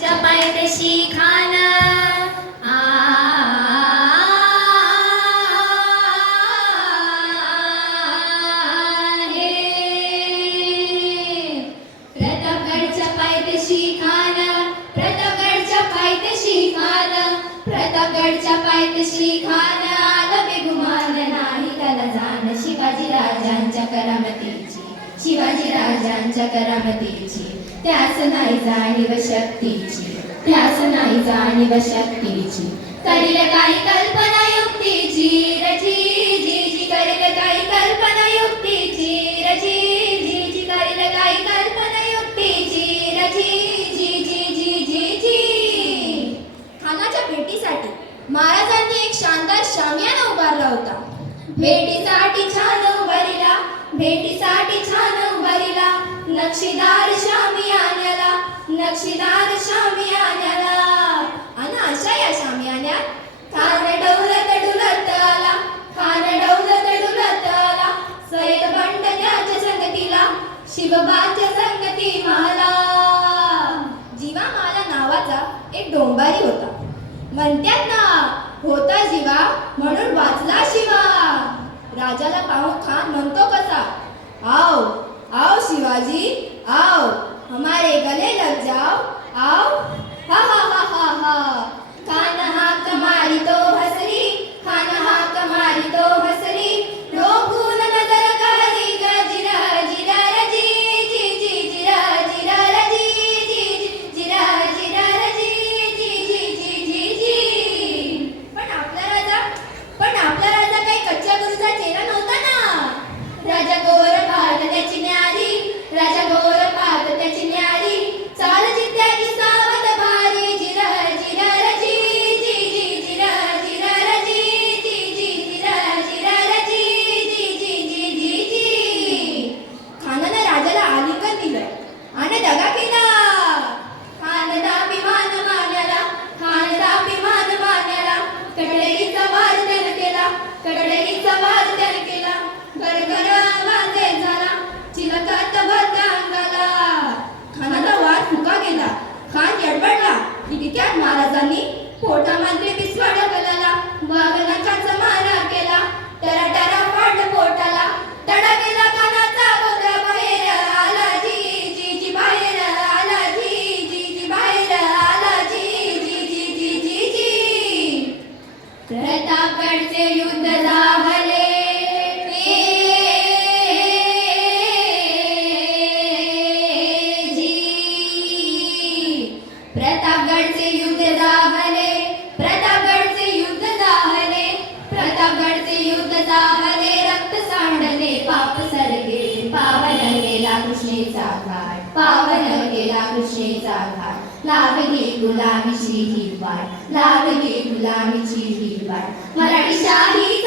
चपायतशी खान प्रतापगडच्या पायथ्याशी खान प्रतापगडच्या पायथ्याशी खान प्रतापगडच्या पायथ्याशी खान आलं बेगुमान नाही त्याला जाण शिवाजी राजांच्या करामतीची शिवाजी राजांच्या करामतीची त्यास नाही जाणीव शक्तीची त्यास नाही जाणीव शक्तीची करील काही कल्पना युक्तीची रची जी जी करील काही कल्पना युक्तीची रची जी जी करील काही कल्पना युक्तीची रची जी जी जी जी जी खानाच्या भेटीसाठी महाराजांनी एक शानदार शामियाना उभारला होता. भेटीसाठी छान उभारिला भेटीसाठी छान उभारिला नक्षीदार शामियान्याला नक्षीदार शामियान्याला आणि अशा या शामियान्यात खान डौलत डुलत आला खान डौलत डुलत आला सैद बंड त्याच्या संगतीला शिवबाच्या संगती मला जीवामाला नावाचा एक डोंबारी होता. म्हणत्यात ना होता जीवा म्हणून वाचला शिवा. राजाला पाहून खान म्हणतो कसा, आओ आओ शिवाजी आओ हमारे गले लग जाओ आओ हा हा हा हा हा. खान हाक मारी तो हसरी खान हाक मारी तो हसरी रोखून नजर करी जिरा जिरा रजी जी जी जिरा जिरा रजी जी जी जिरा जिरा रजी जी जी जी जी जी पण आपला राजा काही कच्च्या गुरुचा चेहरा नव्हता ना. राजा गोर पाहत त्याची न्यारी राजा गोर पाहत त्याची न्यारी चाल चित्त्याची सावध भारी जिरा जिरा रजी जी जी जिरा जिरा रजी जी जी जिरा जिरा रजी जी जी जी जी जी खानानं राजाला आलिंगन दिलं आणि दगा केला. खानदा विमान मान्याला खानदा विमान मान्याला कडलेचा वार त्यानं केला कडलेचा वार त्यानं केला गरगर आवाज झाला चिलकत भरत अंगाला. खानाचा वार फुका गेला. खान यडबडला. इतक्यात महाराजांनी पोटामध्ये बिस्वाड गलाला वाघनखाचा मारा केला टरा टरा फाडलं पोटाला तडा गेला कानाचा गोरा बाहेर आला जी जी जी बाहेर आला जी जी जी बाहेर आला जी जी जी जी जी जी प्रतापगडचे युद्ध झाले जी प्रतापगडचे युद्ध झाले प्रतापगडचे युद्ध झाले प्रतापगडचे युद्ध झाले रक्त सांडले पाप सरगे पावन गेला कृष्णेचा घाट पावन गेला कृष्णेचा घाट लागली गुलामीची ही वाट लागली गुलामीची ही वाट मराठी शाही